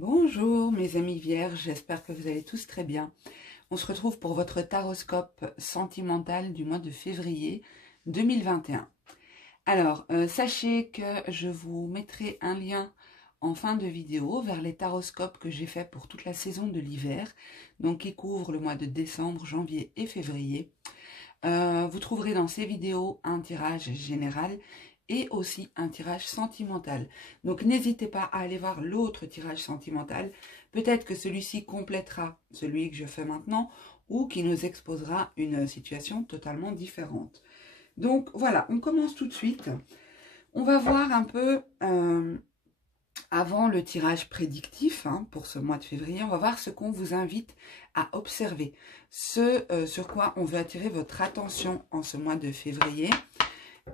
Bonjour mes amis vierges, j'espère que vous allez tous très bien. On se retrouve pour votre taroscope sentimental du mois de février 2021. Alors, sachez que je vous mettrai un lien en fin de vidéo vers les taroscopes que j'ai fait pour toute la saison de l'hiver, donc qui couvre le mois de décembre, janvier et février. Vous trouverez dans ces vidéos un tirage général et aussi un tirage sentimental. Donc n'hésitez pas à aller voir l'autre tirage sentimental. Peut-être que celui-ci complétera celui que je fais maintenant ou qui nous exposera une situation totalement différente. Donc voilà, on commence tout de suite. On va voir un peu, avant le tirage prédictif pour ce mois de février, on va voir ce qu'on vous invite à observer. Ce sur quoi on veut attirer votre attention en ce mois de février.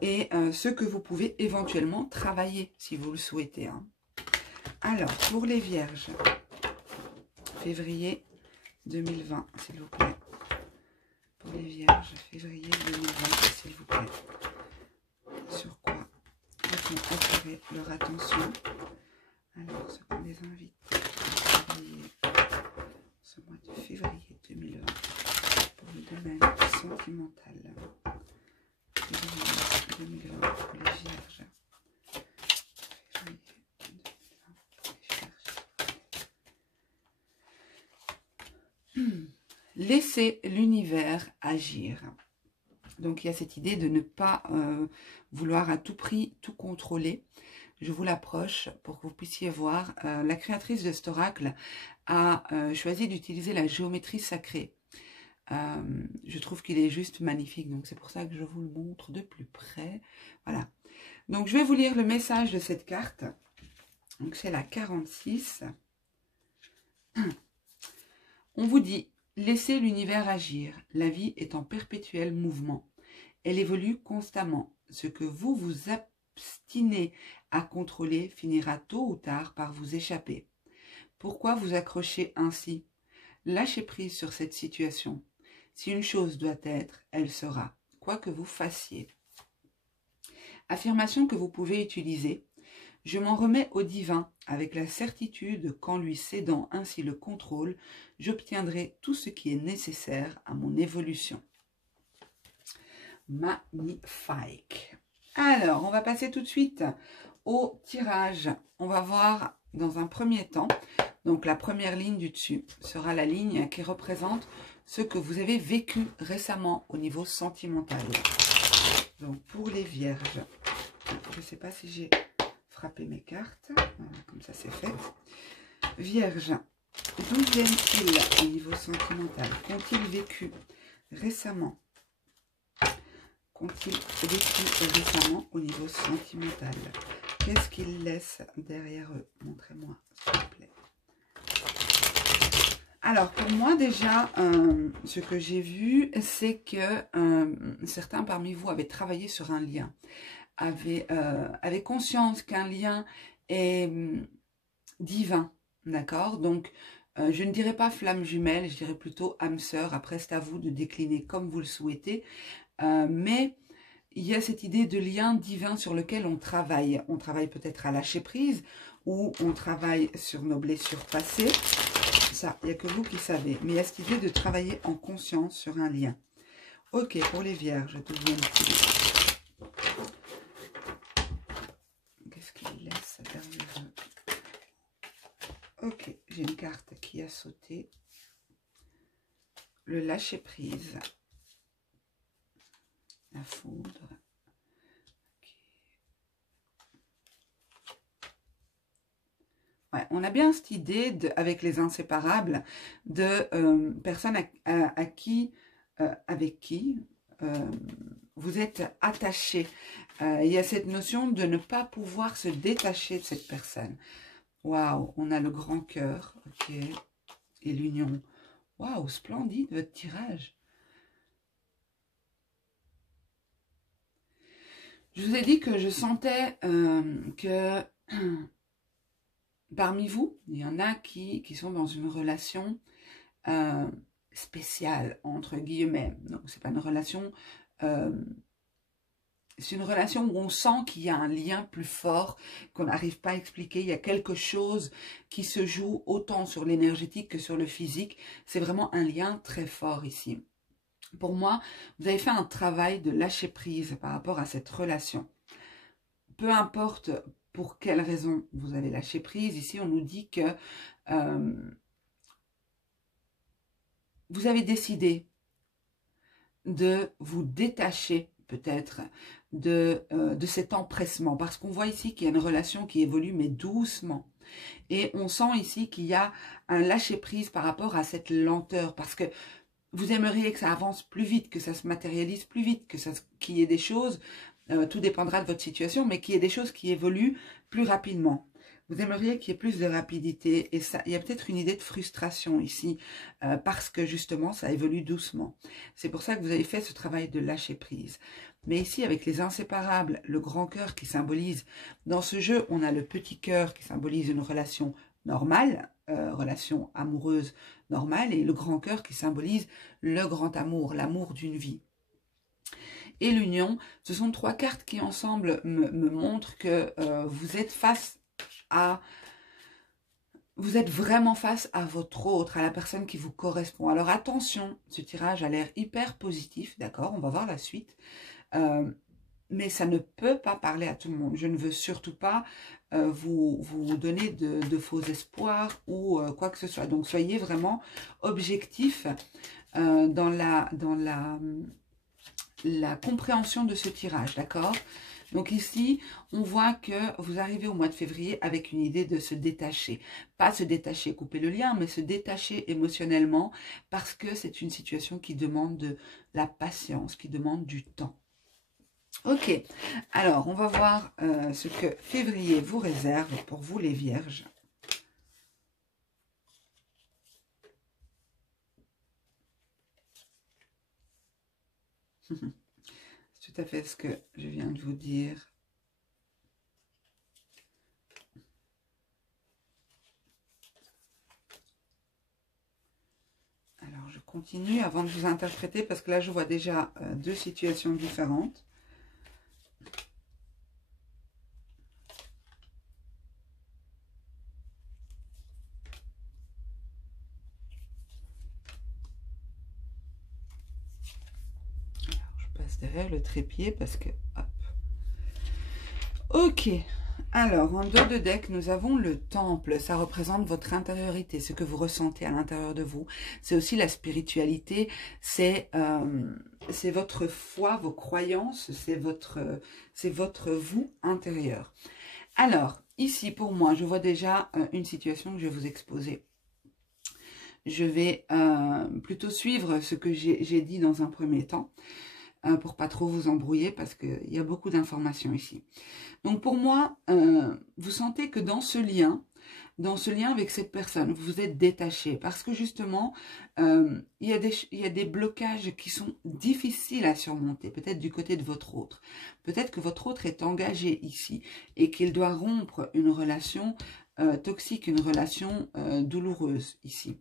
Et ce que vous pouvez éventuellement travailler si vous le souhaitez. Alors, pour les vierges, février 2020, s'il vous plaît. Pour les vierges, février 2020, s'il vous plaît. Sur quoi va-t-on attirer leur attention? Alors, ce qu'on les invite à travailler ce mois de février 2020 pour le domaine sentimental. Février 2020 pour les vierges. Février 2020 pour les vierges. Laissez l'univers agir. Donc il y a cette idée de ne pas vouloir à tout prix tout contrôler. Je vous l'approche pour que vous puissiez voir. La créatrice de cet oracle a choisi d'utiliser la géométrie sacrée. Je trouve qu'il est juste magnifique, donc c'est pour ça que je vous le montre de plus près. Voilà. Donc je vais vous lire le message de cette carte. Donc c'est la 46. On vous dit: laissez l'univers agir. La vie est en perpétuel mouvement. Elle évolue constamment. Ce que vous vous obstinez à contrôler finira tôt ou tard par vous échapper. Pourquoi vous accrocher ainsi? Lâchez prise sur cette situation. Si une chose doit être, elle sera, quoi que vous fassiez. Affirmation que vous pouvez utiliser. Je m'en remets au divin, avec la certitude qu'en lui cédant ainsi le contrôle, j'obtiendrai tout ce qui est nécessaire à mon évolution. Magnifique. Alors, on va passer tout de suite au tirage. On va voir dans un premier temps, donc la première ligne du dessus sera la ligne qui représente ce que vous avez vécu récemment au niveau sentimental. Donc pour les vierges, je ne sais pas si j'ai frappé mes cartes, voilà, comme ça c'est fait. Vierge, d'où viennent-ils au niveau sentimental? Qu'ont-ils vécu récemment? Qu'ont-ils vécu récemment au niveau sentimental? Qu'est-ce qu'ils laissent derrière eux? Montrez-moi, s'il vous plaît. Alors, pour moi, déjà, ce que j'ai vu, c'est que certains parmi vous avaient travaillé sur un lien, avaient conscience qu'un lien est divin, d'accord? Donc, je ne dirais pas flamme jumelle, je dirais plutôt âme sœur. Après, c'est à vous de décliner comme vous le souhaitez. Mais il y a cette idée de lien divin sur lequel on travaille. On travaille peut-être à lâcher prise ou on travaille sur nos blessures passées. Ça, il n'y a que vous qui savez. Mais il y a cette idée de travailler en conscience sur un lien. Ok, pour les vierges, d'où viennent-ils? Qu'est-ce qu'ils laissent derrière eux? Ok, j'ai une carte qui a sauté. Le lâcher prise. La foudre. Ouais, on a bien cette idée, avec les inséparables, de personnes avec qui vous êtes attaché. Il y a cette notion de ne pas pouvoir se détacher de cette personne. Waouh, on a le grand cœur, ok, et l'union. Waouh, splendide votre tirage. Je vous ai dit que je sentais que parmi vous, il y en a qui sont dans une relation spéciale, entre guillemets. Donc, ce n'est pas une relation c'est une relation où on sent qu'il y a un lien plus fort, qu'on n'arrive pas à expliquer. Il y a quelque chose qui se joue autant sur l'énergétique que sur le physique. C'est vraiment un lien très fort ici. Pour moi, vous avez fait un travail de lâcher prise par rapport à cette relation. Peu importe pour quelle raison vous avez lâché prise, ici on nous dit que vous avez décidé de vous détacher peut-être de cet empressement. Parce qu'on voit ici qu'il y a une relation qui évolue mais doucement. Et on sent ici qu'il y a un lâcher-prise par rapport à cette lenteur. Parce que vous aimeriez que ça avance plus vite, que ça se matérialise plus vite, qu'il y ait des choses, tout dépendra de votre situation, mais qu'il y ait des choses qui évoluent plus rapidement. Vous aimeriez qu'il y ait plus de rapidité et ça, il y a peut-être une idée de frustration ici parce que justement ça évolue doucement. C'est pour ça que vous avez fait ce travail de lâcher prise. Mais ici avec les inséparables, le grand cœur qui symbolise, dans ce jeu on a le petit cœur qui symbolise une relation normale, relation amoureuse normale, et le grand cœur qui symbolise le grand amour, l'amour d'une vie. Et l'union, ce sont trois cartes qui ensemble me montrent que vous êtes face à... Vous êtes vraiment face à votre autre, à la personne qui vous correspond. Alors attention, ce tirage a l'air hyper positif, d'accord, on va voir la suite. Mais ça ne peut pas parler à tout le monde. Je ne veux surtout pas vous donner de faux espoirs ou quoi que ce soit. Donc soyez vraiment objectif dans la compréhension de ce tirage, d'accord? Donc ici, on voit que vous arrivez au mois de février avec une idée de se détacher. Pas se détacher, couper le lien, mais se détacher émotionnellement parce que c'est une situation qui demande de la patience, qui demande du temps. Ok, alors on va voir ce que février vous réserve pour vous les vierges. C'est tout à fait ce que je viens de vous dire. Alors je continue avant de vous interpréter parce que là je vois déjà deux situations différentes. Derrière le trépied parce que hop. Ok, alors en dos de deck nous avons le temple. Ça représente votre intériorité, ce que vous ressentez à l'intérieur de vous. C'est aussi la spiritualité, c'est votre foi, vos croyances, c'est votre vous intérieur. Alors ici pour moi je vois déjà une situation que je vais vous exposer. Je vais plutôt suivre ce que j'ai dit dans un premier temps, pour pas trop vous embrouiller parce qu'il y a beaucoup d'informations ici. Donc pour moi, vous sentez que dans ce lien avec cette personne, vous vous êtes détaché parce que justement, il y a des blocages qui sont difficiles à surmonter, peut-être du côté de votre autre. Peut-être que votre autre est engagé ici et qu'il doit rompre une relation toxique, une relation douloureuse ici.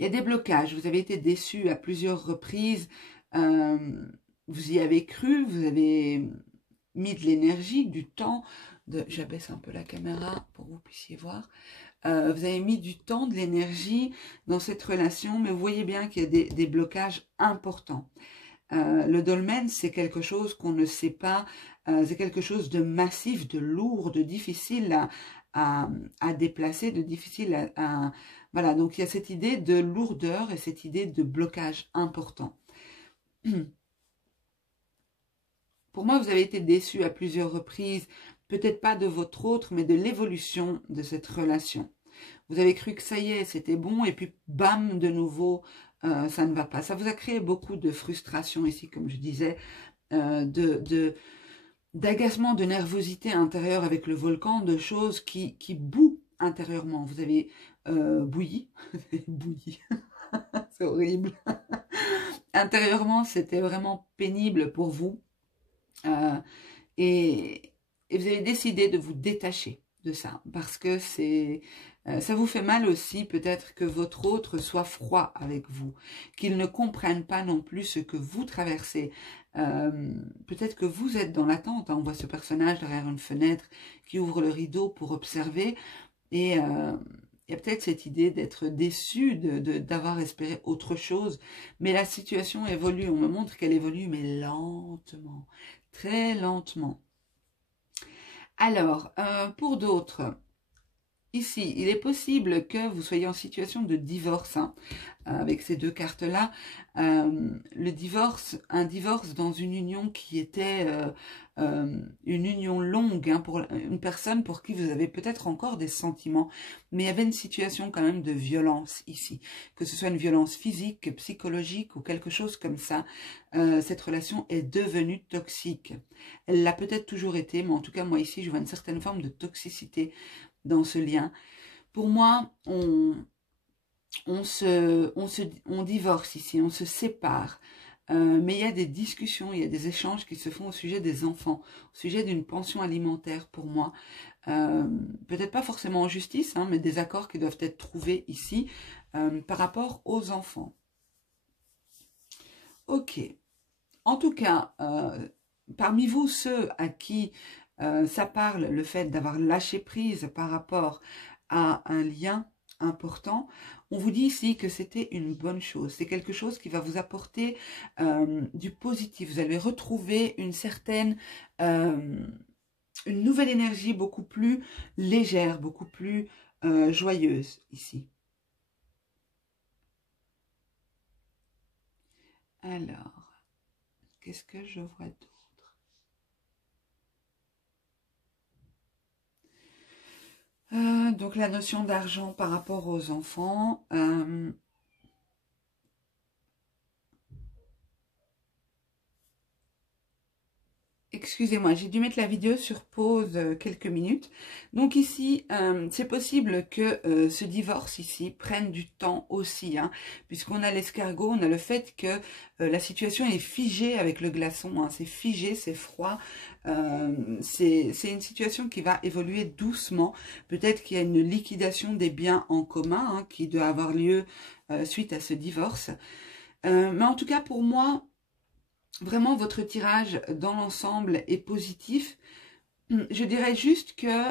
Il y a des blocages, vous avez été déçu à plusieurs reprises, vous y avez cru, vous avez mis de l'énergie, du temps, j'abaisse un peu la caméra pour que vous puissiez voir, vous avez mis du temps, de l'énergie dans cette relation, mais vous voyez bien qu'il y a des blocages importants. Le dolmen, c'est quelque chose qu'on ne sait pas, c'est quelque chose de massif, de lourd, de difficile à déplacer, de difficile à... Voilà, donc il y a cette idée de lourdeur et cette idée de blocage important. Pour moi, vous avez été déçu à plusieurs reprises, peut-être pas de votre autre, mais de l'évolution de cette relation. Vous avez cru que ça y est, c'était bon, et puis bam, de nouveau, ça ne va pas. Ça vous a créé beaucoup de frustration ici, comme je disais, d'agacement, de nervosité intérieure avec le volcan, de choses qui bouent intérieurement. Vous avez bouilli, bouilli, c'est horrible. Intérieurement, c'était vraiment pénible pour vous. Et vous avez décidé de vous détacher de ça. Parce que ça vous fait mal aussi, peut-être que votre autre soit froid avec vous. Qu'il ne comprenne pas non plus ce que vous traversez. Peut-être que vous êtes dans l'attente, hein. On voit ce personnage derrière une fenêtre qui ouvre le rideau pour observer. Et il y a peut-être cette idée d'être déçu, d'avoir espéré autre chose. Mais la situation évolue. On me montre qu'elle évolue, mais lentement, très lentement. Alors, pour d'autres, ici, il est possible que vous soyez en situation de divorce, hein, avec ces deux cartes-là. Le divorce, un divorce dans une union qui était une union longue, hein, pour une personne pour qui vous avez peut-être encore des sentiments, mais il y avait une situation quand même de violence ici, que ce soit une violence physique, psychologique ou quelque chose comme ça. Cette relation est devenue toxique. Elle l'a peut-être toujours été, mais en tout cas moi ici je vois une certaine forme de toxicité dans ce lien. Pour moi, on divorce ici, on se sépare. Mais il y a des discussions, il y a des échanges qui se font au sujet des enfants, au sujet d'une pension alimentaire pour moi. Peut-être pas forcément en justice, hein, mais des accords qui doivent être trouvés ici par rapport aux enfants. Ok. En tout cas, parmi vous, ceux à qui ça parle, le fait d'avoir lâché prise par rapport à un lien important, on vous dit ici que c'était une bonne chose. C'est quelque chose qui va vous apporter du positif. Vous allez retrouver une certaine, une nouvelle énergie beaucoup plus légère, beaucoup plus joyeuse ici. Alors, qu'est-ce que je vois d'autre? Donc la notion d'argent par rapport aux enfants. Excusez-moi, j'ai dû mettre la vidéo sur pause quelques minutes. Donc ici, c'est possible que ce divorce ici prenne du temps aussi, hein, puisqu'on a l'escargot, on a le fait que la situation est figée avec le glaçon, hein, c'est figé, c'est froid. C'est une situation qui va évoluer doucement. Peut-être qu'il y a une liquidation des biens en commun, hein, qui doit avoir lieu suite à ce divorce. Mais en tout cas, pour moi, vraiment, votre tirage dans l'ensemble est positif. Je dirais juste que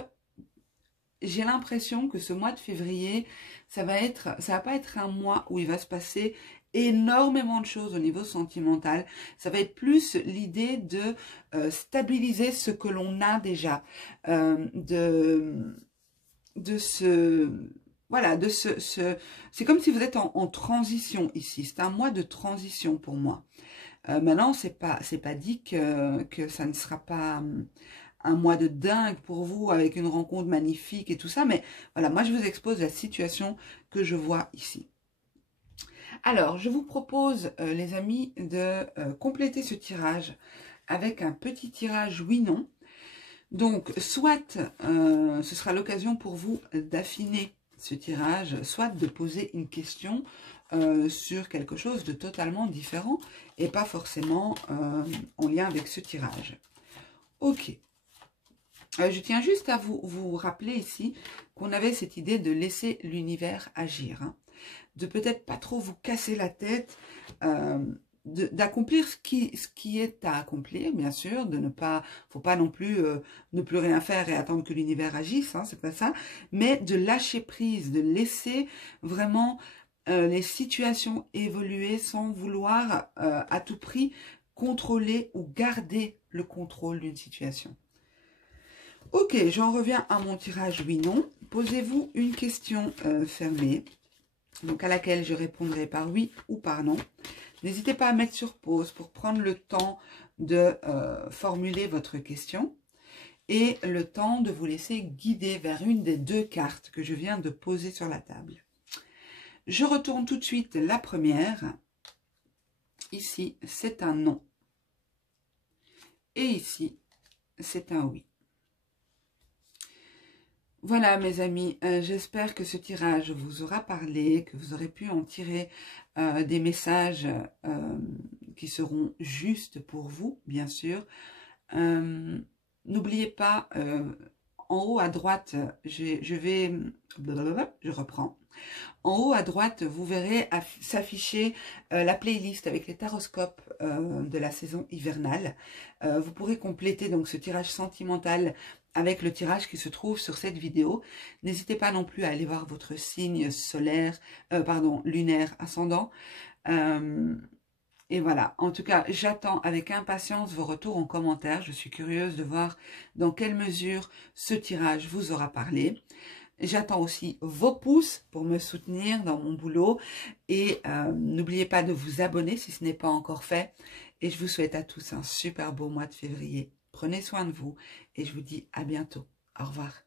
j'ai l'impression que ce mois de février, ça va pas être un mois où il va se passer énormément de choses au niveau sentimental. Ça va être plus l'idée de stabiliser ce que l'on a déjà, c'est comme si vous êtes en transition ici. C'est un mois de transition pour moi. Maintenant, c'est pas dit que ça ne sera pas un mois de dingue pour vous avec une rencontre magnifique et tout ça. Mais voilà, moi, je vous expose la situation que je vois ici. Alors, je vous propose, les amis, de compléter ce tirage avec un petit tirage oui-non. Donc, soit ce sera l'occasion pour vous d'affiner ce tirage, soit de poser une question sur quelque chose de totalement différent et pas forcément en lien avec ce tirage. Ok. Je tiens juste à vous rappeler ici qu'on avait cette idée de laisser l'univers agir, hein, de peut-être pas trop vous casser la tête, d'accomplir ce qui est à accomplir, bien sûr, de ne pas, faut pas non plus ne plus rien faire et attendre que l'univers agisse, hein, c'est pas ça, mais de lâcher prise, de laisser vraiment les situations évoluer sans vouloir à tout prix contrôler ou garder le contrôle d'une situation. Ok, j'en reviens à mon tirage oui-non. Posez-vous une question fermée, donc à laquelle je répondrai par oui ou par non. N'hésitez pas à mettre sur pause pour prendre le temps de formuler votre question et le temps de vous laisser guider vers une des deux cartes que je viens de poser sur la table. Je retourne tout de suite la première. Ici, c'est un non. Et ici, c'est un oui. Voilà mes amis, j'espère que ce tirage vous aura parlé, que vous aurez pu en tirer des messages qui seront justes pour vous, bien sûr. N'oubliez pas, en haut à droite, je reprends. En haut à droite, vous verrez s'afficher la playlist avec les taroscopes de la saison hivernale. Vous pourrez compléter donc ce tirage sentimental avec le tirage qui se trouve sur cette vidéo. N'hésitez pas non plus à aller voir votre signe solaire, lunaire ascendant. Et voilà, en tout cas, j'attends avec impatience vos retours en commentaire. Je suis curieuse de voir dans quelle mesure ce tirage vous aura parlé. J'attends aussi vos pouces pour me soutenir dans mon boulot. Et n'oubliez pas de vous abonner si ce n'est pas encore fait. Et je vous souhaite à tous un super beau mois de février. Prenez soin de vous et je vous dis à bientôt. Au revoir.